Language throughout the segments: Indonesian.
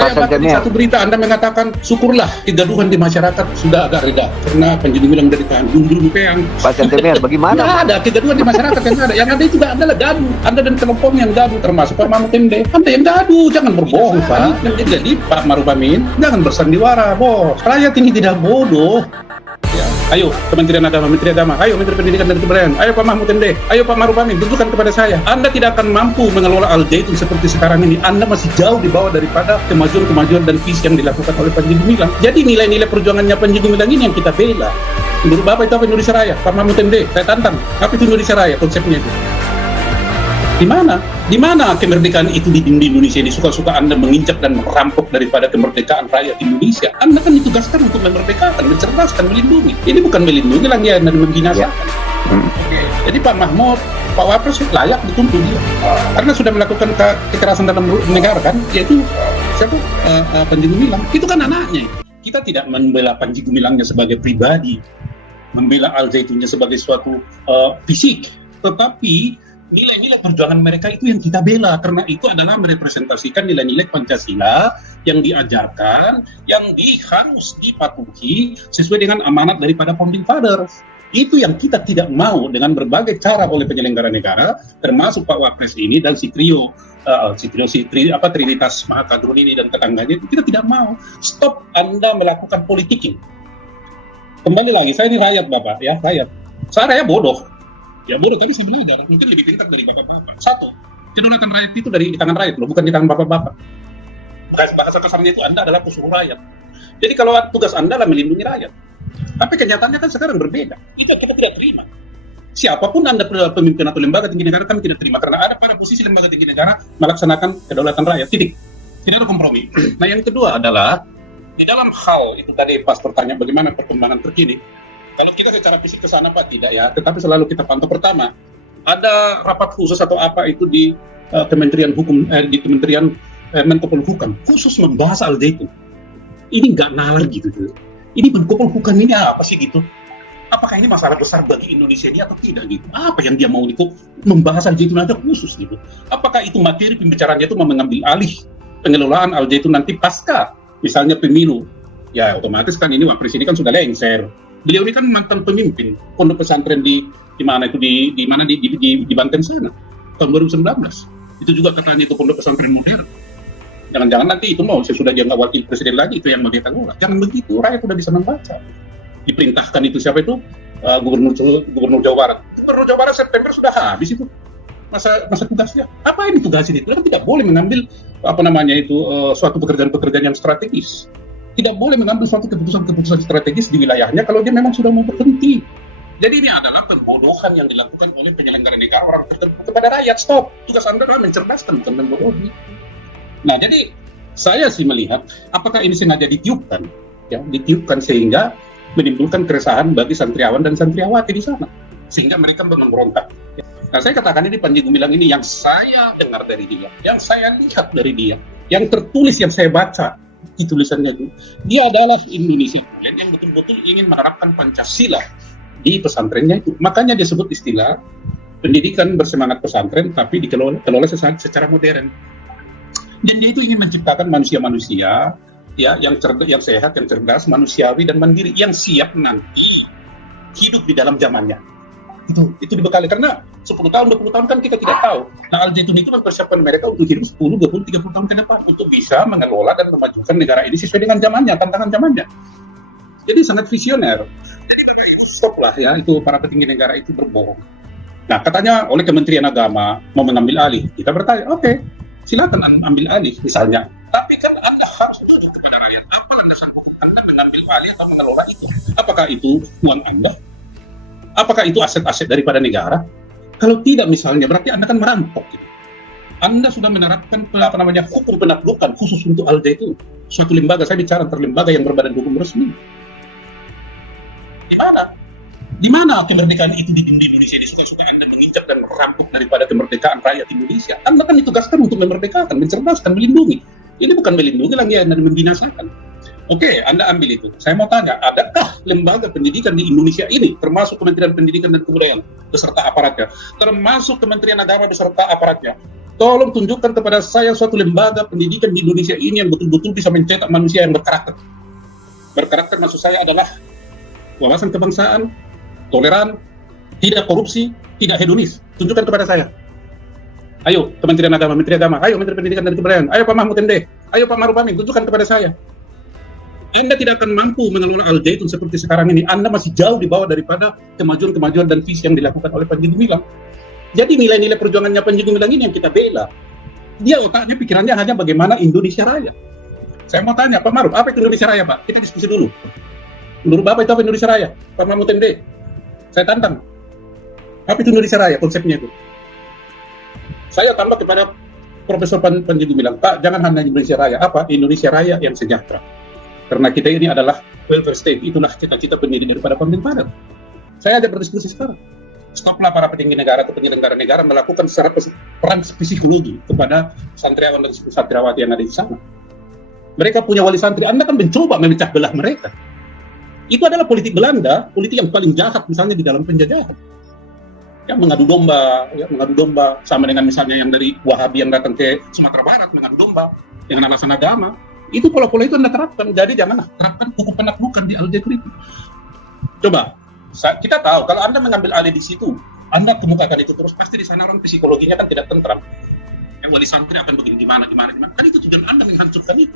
Saya baca di satu berita Anda mengatakan syukurlah kegaduhan di masyarakat sudah agak reda karena Panji Gumilang dari tahan gundur yang Pak Santemir, bagaimana? Nggak ada kegaduhan di masyarakat yang ada itu adalah gaduh. Anda dan kelompok yang gaduh termasuk Pak Mahmud MD. Anda yang gaduh, jangan berbohong Pak. Jadi Pak Maruf Amin jangan bersandiwara, bos. Rakyat ini tidak bodoh. Ya. Ayo Kementerian Agama, Menteri Agama, ayo Menteri Pendidikan dan Kebudayaan, ayo Pak Mahmud MD, ayo Pak Maruf Amin, tunjukkan kepada saya, Anda tidak akan mampu mengelola Al-Zaitun seperti sekarang ini. Anda masih jauh di bawah daripada kemajuan-kemajuan dan visi yang dilakukan oleh Panji Gumilang. Jadi nilai-nilai perjuangannya Panji Gumilang ini yang kita bela. Menurut Bapak itu apa Indonesia Raya? Pak Mahmud MD, saya tantang, apa itu Indonesia Raya konsepnya itu? Di mana? Di mana kemerdekaan itu di Indonesia ini? Suka-suka Anda menginjak dan merampok daripada kemerdekaan rakyat Indonesia. Anda kan ditugaskan untuk memerdekakan, mencerdaskan, melindungi. Ini bukan melindungi lagi dan membinasakan. Jadi Pak Mahmud, Pak Wapres layak dituntut dia. Karena sudah melakukan kekerasan dalam negara kan, yaitu siapa? Panji Gumilang. Itu kan anaknya. Kita tidak membela Panji Gumilangnya sebagai pribadi, membela Al-Zaitunnya sebagai suatu fisik, tetapi nilai-nilai perjuangan mereka itu yang kita bela, karena itu adalah merepresentasikan nilai-nilai Pancasila yang diajarkan, yang harus dipatuhi sesuai dengan amanat daripada Founding Fathers. Itu yang kita tidak mau dengan berbagai cara oleh penyelenggara negara, termasuk Pak Wapres ini dan si Trinitas Mahakadrun ini dan tetangganya, itu kita tidak mau. Stop Anda melakukan politik. Kembali lagi, saya ini rakyat Bapak, ya rakyat. Saya rakyat bodoh. Ya bodoh, tapi saya belajar, mungkin lebih pintar dari bapak-bapak. Satu, kedaulatan rakyat itu di tangan rakyat loh, bukan di tangan bapak-bapak. Bahasa kasarnya itu Anda adalah pesuruh rakyat. Jadi kalau tugas Anda adalah melindungi rakyat. Tapi kenyataannya kan sekarang berbeda. Itu kita tidak terima. Siapapun Anda pemimpin atau lembaga tinggi negara, kami tidak terima. Karena ada pada posisi lembaga tinggi negara melaksanakan kedaulatan rakyat. Titik. Tidak ada kompromi. Nah yang kedua adalah, di dalam hal itu tadi pas bertanya bagaimana perkembangan terkini. Kalau kita secara fisik ke sana Pak tidak ya, tetapi selalu kita pantau. Pertama, ada rapat khusus atau apa itu di Kementerian Hukum, di Kementerian Menko Polhukam khusus membahas Al-Zaitun. Ini nggak nalar gitu. Ini Menko Polhukam ini apa sih gitu? Apakah ini masalah besar bagi Indonesia ini atau tidak gitu? Apa yang dia mau itu membahas Al-Zaitun aja khusus gitu? Apakah itu materi pembicaraannya itu mau mengambil alih pengelolaan Al-Zaitun nanti pasca misalnya pemilu? Ya otomatis kan ini Wapres ini kan sudah lengser. Beliau ini kan mantan pemimpin pondok pesantren di mana itu di Banten sana tahun 2019. Itu juga katanya itu pondok pesantren modern. Jangan-jangan nanti itu mau sesudah dia nggak wakil presiden lagi itu yang mau dia tanggung. Jangan begitu, rakyat sudah bisa membaca. Diperintahkan itu siapa itu Gubernur Jawa Barat. Gubernur Jawa Barat September sudah habis itu masa tugasnya. Apa ini tugasnya itu? Kan tidak boleh mengambil suatu pekerjaan-pekerjaan yang strategis. Tidak boleh mengambil suatu keputusan-keputusan strategis di wilayahnya kalau dia memang sudah mau berhenti. Jadi ini adalah pembodohan yang dilakukan oleh penyelenggara negara orang tertentu kepada rakyat. Stop. Tugas Anda adalah mencerdaskan, bukan membodohi. Nah, jadi saya sih melihat apakah ini sengaja ditiupkan, ya, ditiupkan sehingga menimbulkan keresahan bagi santriawan dan santriawati di sana, sehingga mereka memberontak. Nah, saya katakan ini Panji Gumilang ini yang saya dengar dari dia, yang saya lihat dari dia, yang tertulis yang saya baca. Tulisannya itu, dia adalah Indonesia yang betul-betul ingin menerapkan Pancasila di pesantrennya itu. Makanya dia sebut istilah pendidikan bersemangat pesantren, tapi dikelola secara modern. Dan dia itu ingin menciptakan manusia-manusia ya yang sehat, yang cerdas, manusiawi dan mandiri, yang siap nanti hidup di dalam zamannya. Itu dibekali, karena 10 tahun, 20 tahun kan kita tidak tahu. Nah, Al-Zaitun itu mempersiapkan mereka untuk hidup 10, 20, 30 tahun ke depan untuk bisa mengelola dan memajukan negara ini sesuai dengan zamannya, tantangan zamannya. Jadi sangat visioner. Stop lah ya, itu para petinggi negara itu berbohong. Nah, katanya oleh Kementerian Agama mau mengambil alih. Kita bertanya, oke, silakan ambil alih misalnya. Tapi kan Anda harus tunjuk kepada rakyat apa landasan hukum Anda mengambil alih atau mengelola itu. Apakah itu uang Anda? Apakah itu aset-aset daripada negara? Kalau tidak misalnya, berarti Anda kan merampok. Gitu. Anda sudah menerapkan hukum penaklukan khusus untuk Al-Zaitun. Suatu lembaga, saya bicara antar lembaga yang berbadan hukum resmi. Di mana? Di mana kemerdekaan itu di Indonesia ini? Suka-suka Anda menginjak dan merampok daripada kemerdekaan rakyat Indonesia. Anda kan ditugaskan untuk memerdekakan, mencerdaskan, melindungi. Ini bukan melindungi lagi, Anda membinasakan. Oke, Anda ambil itu. Saya mau tanya, adakah lembaga pendidikan di Indonesia ini, termasuk Kementerian Pendidikan dan Kebudayaan beserta aparatnya, termasuk Kementerian Agama beserta aparatnya, Tolong tunjukkan kepada saya suatu lembaga pendidikan di Indonesia ini yang betul-betul bisa mencetak manusia yang berkarakter. Berkarakter maksud saya adalah wawasan kebangsaan, toleran, tidak korupsi, tidak hedonis. Tunjukkan kepada saya. Ayo Kementerian Agama, Menteri Agama, ayo Menteri Pendidikan dan Kebudayaan, ayo Pak Mahfud MD, ayo Pak Maruf Amin, tunjukkan kepada saya. Anda tidak akan mampu mengelola Al-Zaitun seperti sekarang ini. Anda masih jauh di bawah daripada kemajuan-kemajuan dan visi yang dilakukan oleh Panji Gumilang. Jadi nilai-nilai perjuangannya Panji Gumilang ini yang kita bela. Dia otaknya, pikirannya hanya bagaimana Indonesia Raya. Saya mau tanya, Pak Maruf, apa itu Indonesia Raya, Pak? Kita diskusi dulu. Menurut Bapak itu apa Indonesia Raya? Pak Mahfud MD, saya tantang. Apa itu Indonesia Raya, konsepnya itu? Saya tambah kepada Profesor Panji Gumilang, Pak, jangan hanya Indonesia Raya. Apa? Indonesia Raya yang sejahtera. Karena kita ini adalah welfare state, itulah cita-cita pendiri daripada pemerintahan. Saya ada berdiskusi sekarang. Stoplah para petinggi negara atau penyelenggara negara melakukan secara perang psikologi kepada santriawan dan santriawati yang ada di sana. Mereka punya wali santri, Anda kan mencoba memecah belah mereka. Itu adalah politik Belanda, politik yang paling jahat misalnya di dalam penjajahan. Ya, mengadu domba sama dengan misalnya yang dari Wahabi yang datang ke Sumatera Barat mengadu domba dengan alasan agama. Itu pola-pola itu Anda terapkan. Jadi jangan terapkan hukum penaklukan di Al-Zaitun itu. Coba, kita tahu kalau Anda mengambil alih di situ, Anda kemukakan itu terus, pasti di sana orang psikologinya kan tidak tentram. Wali santri akan begini gimana. Kan itu tujuan Anda menghancurkan itu.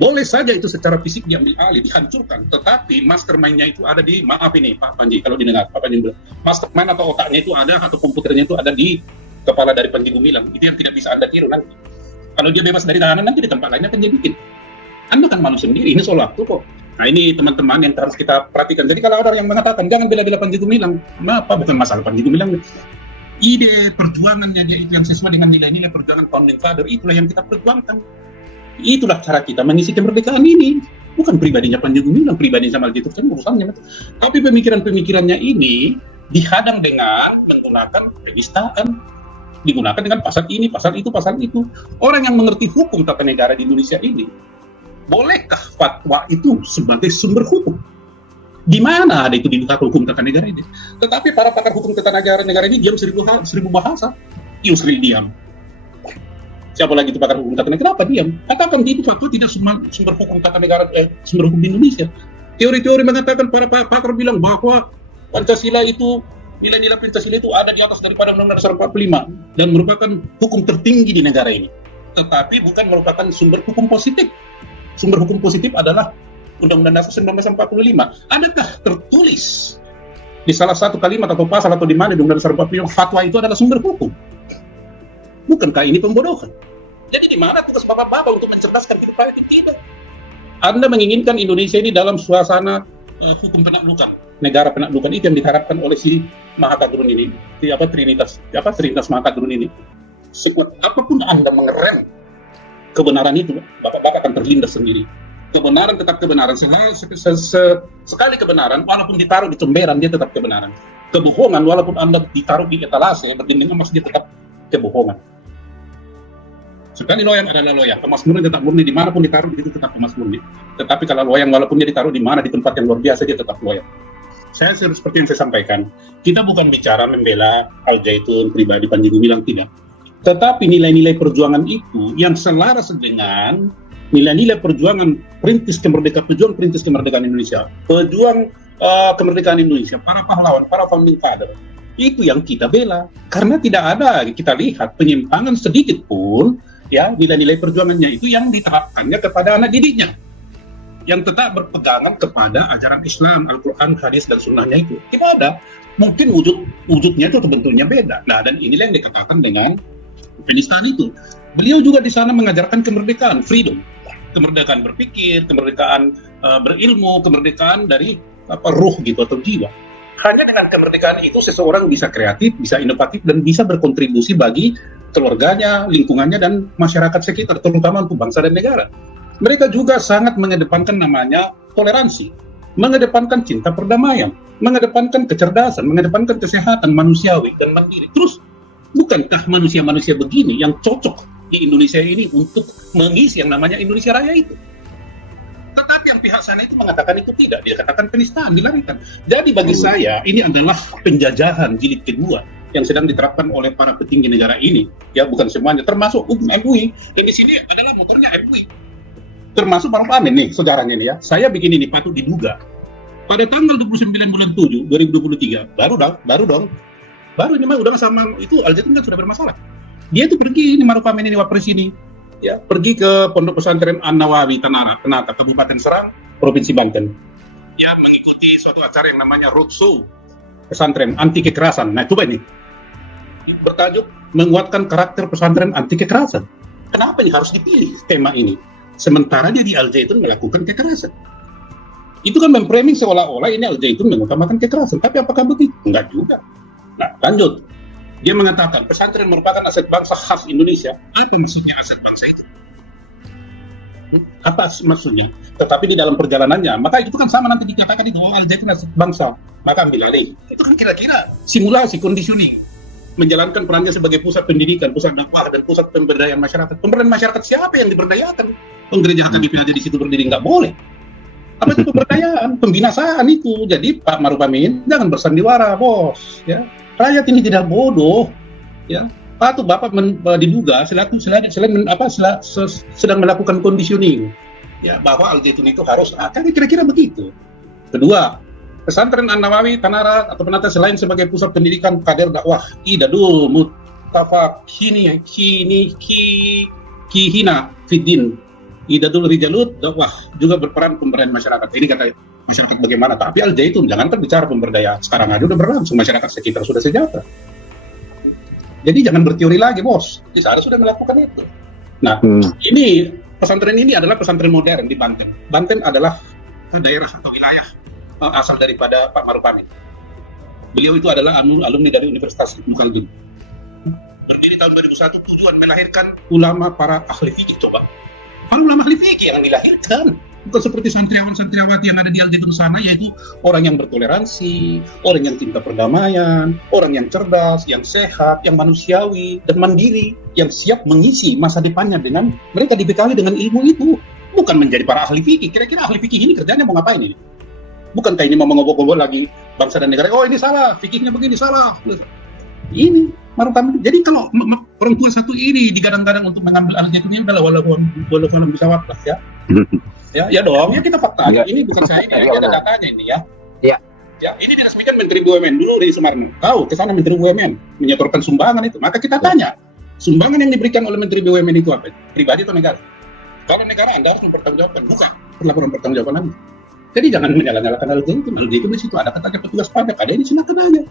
Boleh saja itu secara fisik diambil alih, dihancurkan, tetapi mastermind-nya itu ada di, maaf ini Pak Panji, kalau didengar, Pak Panji bilang, mastermind atau otaknya itu ada, atau komputernya itu ada di kepala dari Panji Gumilang. Itu yang tidak bisa Anda tiru nanti. Kalau dia bebas dari tahanan, nanti di tempat lainnya akan dia bikin. Anda kan malu sendiri, ini soal waktu kok. Nah ini teman-teman yang harus kita perhatikan. Jadi kalau ada yang mengatakan, jangan bela-bela Panji Gumilang, apa bukan masalah Panji Gumilang. Ide perjuangannya dia itu yang sesuai dengan nilai-nilai perjuangan Founding Father, itulah yang kita perjuangkan. Itulah cara kita mengisi kemerdekaan ini. Bukan pribadinya Panji Gumilang, pribadi sama Al-Zaitun kan urusannya. Tapi pemikiran-pemikirannya ini dihadang dengan menggunakan penistaan, digunakan dengan pasal ini, pasal itu, pasal itu. Orang yang mengerti hukum tata negara di Indonesia ini, bolehkah fatwa itu sebagai sumber hukum? Di mana ada itu di hukum tata negara ini? Tetapi para pakar hukum tata negara ini diam seribu bahasa. Yusril diam. Siapa lagi itu pakar hukum tata negara? Kenapa diam? Katakan itu fatwa tidak sumber hukum tata negara, sumber hukum di Indonesia. Teori-teori mengatakan para pakar bilang bahwa Pancasila itu, nilai-nilai Pancasila itu ada di atas daripada Undang-Undang Dasar 45 dan merupakan hukum tertinggi di negara ini. Tetapi bukan merupakan sumber hukum positif. Sumber hukum positif adalah Undang-Undang Dasar 1945. Adakah tertulis di salah satu kalimat atau pasal atau di mana di Undang-Undang Dasar 45 fatwa itu adalah sumber hukum? Bukankah ini pembodohan? Jadi di mana tugas bapak-bapak untuk mencerdaskan hidup rakyat? Tidak. Anda menginginkan Indonesia ini dalam suasana hukum penaklukan, negara penaklukan, itu yang diharapkan oleh si Mahakadrun ini, Trinitas Mahakadrun ini. Sekuat apapun Anda mengerem kebenaran itu, bapak-bapak akan terlindas sendiri. Kebenaran tetap kebenaran. Sekali kebenaran, walaupun ditaruh di comberan, dia tetap kebenaran. Kebohongan, walaupun Anda ditaruh di etalase, berdinding emas, dia tetap kebohongan. Sekali loyang adalah loyang, emas murni tetap murni, dimanapun ditaruh itu tetap emas murni. Tetapi kalau loyang, walaupun dia ditaruh di mana, di tempat yang luar biasa, dia tetap loyang. Saya seperti yang saya sampaikan, kita bukan bicara membela Al-Zaitun pribadi Panji Gumilang, tidak. Tetapi nilai-nilai perjuangan itu yang selaras dengan nilai-nilai perjuangan pejuang perintis kemerdekaan Indonesia, pejuang kemerdekaan Indonesia, para pahlawan, para founding father, itu yang kita bela. Karena tidak ada, kita lihat penyimpangan sedikit pun, ya, nilai-nilai perjuangannya itu yang diterapkannya kepada anak didiknya, yang tetap berpegangan kepada ajaran Islam, Al-Quran, hadis, dan sunnahnya itu. Tidak ada. Mungkin wujudnya itu bentuknya beda. Nah, dan inilah yang dikatakan dengan penistaan itu. Beliau juga di sana mengajarkan kemerdekaan, freedom. Kemerdekaan berpikir, kemerdekaan berilmu, kemerdekaan dari ruh gitu atau jiwa. Hanya dengan kemerdekaan itu seseorang bisa kreatif, bisa inovatif, dan bisa berkontribusi bagi keluarganya, lingkungannya, dan masyarakat sekitar, terutama untuk bangsa dan negara. Mereka juga sangat mengedepankan namanya toleransi, mengedepankan cinta perdamaian, mengedepankan kecerdasan, mengedepankan kesehatan manusiawi dan mandiri. Terus, bukankah manusia-manusia begini yang cocok di Indonesia ini untuk mengisi yang namanya Indonesia Raya itu? Tetapi yang pihak sana itu mengatakan itu tidak, dia katakan penistaan, dilarikan. Jadi bagi saya ini adalah penjajahan jilid kedua. yang sedang diterapkan oleh para petinggi negara ini. Ya, bukan semuanya, termasuk hukum MUI. Yang di sini adalah motornya MUI. Termasuk Bang Pamin nih, sejarahnya nih ya. Saya bikin ini patut diduga. Pada tanggal 29 bulan 7, 2023, baru ini mah udah sama itu Al Zaitun kan sudah bermasalah. Dia itu pergi ini Maruf Amin ini Wapres ini, ya pergi ke Pondok Pesantren An-Nawawi Ternate, Kabupaten Serang, Provinsi Banten. Ya mengikuti suatu acara yang namanya roadshow pesantren anti kekerasan. Nah coba ini bertajuk menguatkan karakter pesantren anti kekerasan. Kenapa ini harus dipilih tema ini? Sementara dia di Al Zaitun melakukan kekerasan. Itu kan memframing seolah-olah ini Al Zaitun mengutamakan kekerasan. Tapi apakah begitu? Enggak juga. Nah, lanjut. Dia mengatakan pesantren merupakan aset bangsa khas Indonesia. Apa maksudnya aset bangsa itu? Apa maksudnya? Tetapi di dalam perjalanannya, maka itu kan sama nanti dikatakan itu Al Zaitun aset bangsa. Maka ambil alih. Itu kan kira-kira simulasi, conditioning. Menjalankan perannya sebagai pusat pendidikan, pusat dakwah, dan pusat pemberdayaan masyarakat. Pemberdayaan masyarakat siapa yang diberdayakan? Gereja KTP aja di situ berdiri nggak boleh. Apa itu pemberdayaan, pembinasaan itu. Jadi Pak Maruf Amin jangan bersandiwara, bos. Ya, rakyat ini tidak bodoh. Ya, patut Bapak diduga sedang melakukan conditioning. Ya, bahwa Al Zaitun itu harus, kan kira-kira begitu. Kedua, pesantren An-Nawawi Ternate atau Ternate selain sebagai pusat pendidikan kader dakwah idadul mutafaq kihina fiddin Idadul Rijalut dakwah juga berperan pemberdayaan masyarakat. Ini kata masyarakat bagaimana? Tapi Al Zaitun jangan bicara pemberdayaan. Sekarang aja udah berlangsung, masyarakat sekitar sudah sejahtera. Jadi jangan berteori lagi, bos. Kita harus sudah melakukan itu. Nah, ini pesantren ini adalah pesantren modern di Banten. Banten adalah daerah atau wilayah asal daripada Pak Maruf Amin. Beliau itu adalah alumni dari Universitas Ibnu Khaldun. Berdiri tahun 2001, tujuan melahirkan ulama para ahli fikih. Coba. Para ulama ahli fikih yang dilahirkan, bukan seperti santriawan-santriawati yang ada di Al Zaitun sana, yaitu orang yang bertoleransi, orang yang cinta perdamaian, orang yang cerdas, yang sehat, yang manusiawi dan mandiri, yang siap mengisi masa depannya dengan mereka dibekali dengan ilmu itu, bukan menjadi para ahli fikih. Kira-kira ahli fikih ini kerjanya mau ngapain ini? Bukankah ini mau mengobok-obok lagi bangsa dan negara? Oh ini salah, fikihnya begini salah. Ini Maruf Amin. Jadi kalau orang tua satu ini digadang-gadang untuk mengambil Al Zaitun ini adalah walaupun bisa waktu ya. Ya dong, ya kita fakta. Ya. Ini bukan saya ini, ada datanya ini ya. Iya. Ya, ini diresmikan Menteri BUMN dulu dari Sumarno. Tahu, ke sana Menteri BUMN menyetorkan sumbangan itu. Maka kita tanya, sumbangan yang diberikan oleh Menteri BUMN itu apa? Pribadi atau negara? Kalau negara Anda harus mempertanggungjawabkan, bukan laporan pertanggungjawaban Anda. Jadi jangan menyalahkan Al Zaitun. Al Zaitun di situ ada katanya petugas pajak, ada ini silakan aja.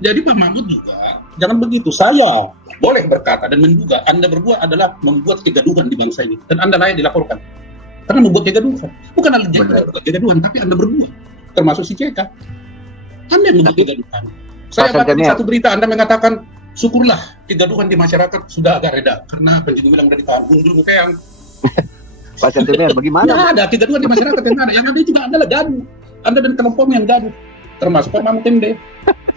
Jadi Pak Mahfud juga jangan begitu. Saya boleh berkata dan menduga Anda berdua adalah membuat kegaduhan di bangsa ini dan Anda layak dilaporkan karena membuat kegaduhan. Bukan Al Zaitun yang membuat kegaduhan, tapi Anda berdua, termasuk si JK. Anda yang membuat kegaduhan. Saya baca di satu berita Anda mengatakan syukurlah kegaduhan di masyarakat sudah agak reda karena penjuru bilang udah ditahan. Gundul yang Pak Centener, bagaimana? Ya, ada kegaduhan di masyarakat yang ada juga Anda lah gaduh. Anda dan kelompoknya yang gaduh, termasuk Pak Mahfud MD.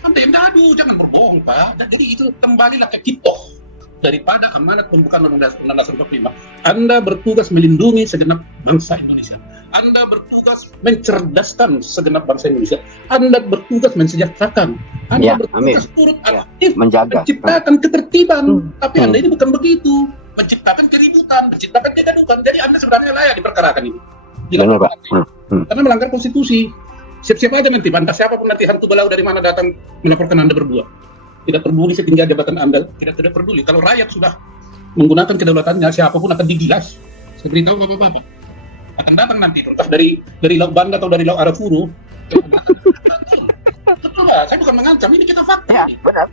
Anda yang gaduh, jangan berbohong Pak. Jadi itu kembalilah ke kitoh daripada amanat pembukaan Undang-Undang Dasar 45. Anda bertugas melindungi segenap bangsa Indonesia. Anda bertugas mencerdaskan segenap bangsa Indonesia. Anda bertugas mensejahterakan. Anda bertugas turut aktif menjaga, menciptakan ketertiban. Tapi Anda ini bukan begitu. Menciptakan keributan, menciptakan kegaduhan. Jadi Anda sebenarnya layak diperkarakan ini. Benar, Pak. Karena melanggar konstitusi. Siap-siap aja nanti, bantah siapapun nanti hantu belau dari mana datang melaporkan Anda berdua. Tidak peduli setinggi jabatan Anda, tidak peduli. Kalau rakyat sudah menggunakan kedaulatannya, siapapun akan digilas. Saya beritahu bapak-bapak. Akan datang nanti, entah dari Laut Banda atau dari Laut Arafuru. Betul nggak? Saya bukan mengancam, ini kita fakta. Ya, benar.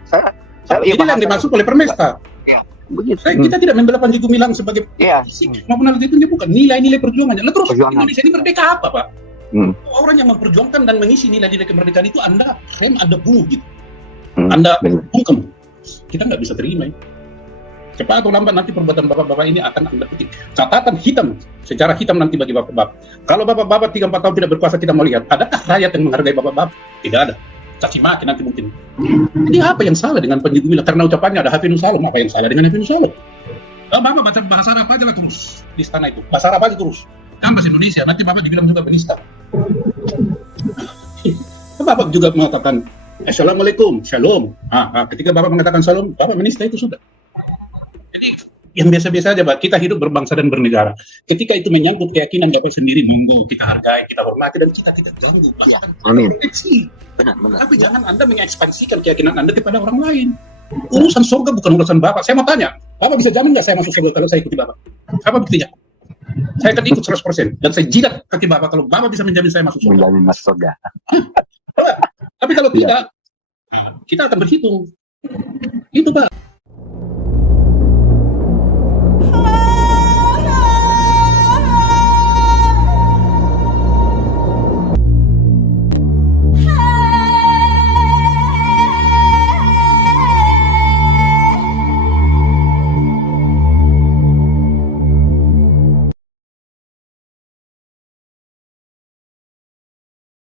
Ini yang dimaksud oleh Permesta. Kita tidak membela Panji Gumilang sebagai fisik maupun hal itu bukan nilai-nilai perjuangannya. Lalu terus Indonesia ini merdeka apa, Pak? Orang yang memperjuangkan dan mengisi nilai-nilai kemerdekaan itu Anda rem, Anda bunuh gitu. Anda bungkam. Kita nggak bisa terima ya. Cepat atau lambat nanti perbuatan bapak-bapak ini akan Anda petik. Catatan hitam, secara hitam nanti bagi bapak-bapak. Kalau bapak-bapak 3-4 tahun tidak berkuasa, kita mau lihat, adakah rakyat yang menghargai bapak-bapak? Tidak ada. Caci maki nanti mungkin. Jadi apa yang salah dengan Panji Gumilang? Karena ucapannya ada Hafiz Salam, apa yang salah dengan Hafiz Salam? Bapak baca bahasa Arab aja lah terus di istana itu. Bahasa Arab aja terus. Kan bahasa Indonesia, nanti bapak dibilang juga penista. Bapak juga mengatakan Assalamualaikum, shalom. Ketika Bapak mengatakan shalom, Bapak menista itu sudah. Jadi yang biasa-biasa aja, Pak. Kita hidup berbangsa dan bernegara. Ketika itu menyangkut keyakinan Bapak sendiri, monggo kita hargai, kita hormati, dan kita ganggu. Iya, Bahkan amin. proteksi. Benar. Tapi jangan Anda mengekspansikan keyakinan Anda kepada orang lain. Urusan surga bukan urusan Bapak. Saya mau tanya, Bapak bisa jamin nggak saya masuk surga kalau saya ikuti Bapak? Apa buktinya? Saya akan ikut 100%. Dan saya jidat kaki Bapak kalau Bapak bisa menjamin saya masuk surga. Menjamin masuk surga. Tapi kalau Iya. tidak, kita akan berhitung. Itu Pak.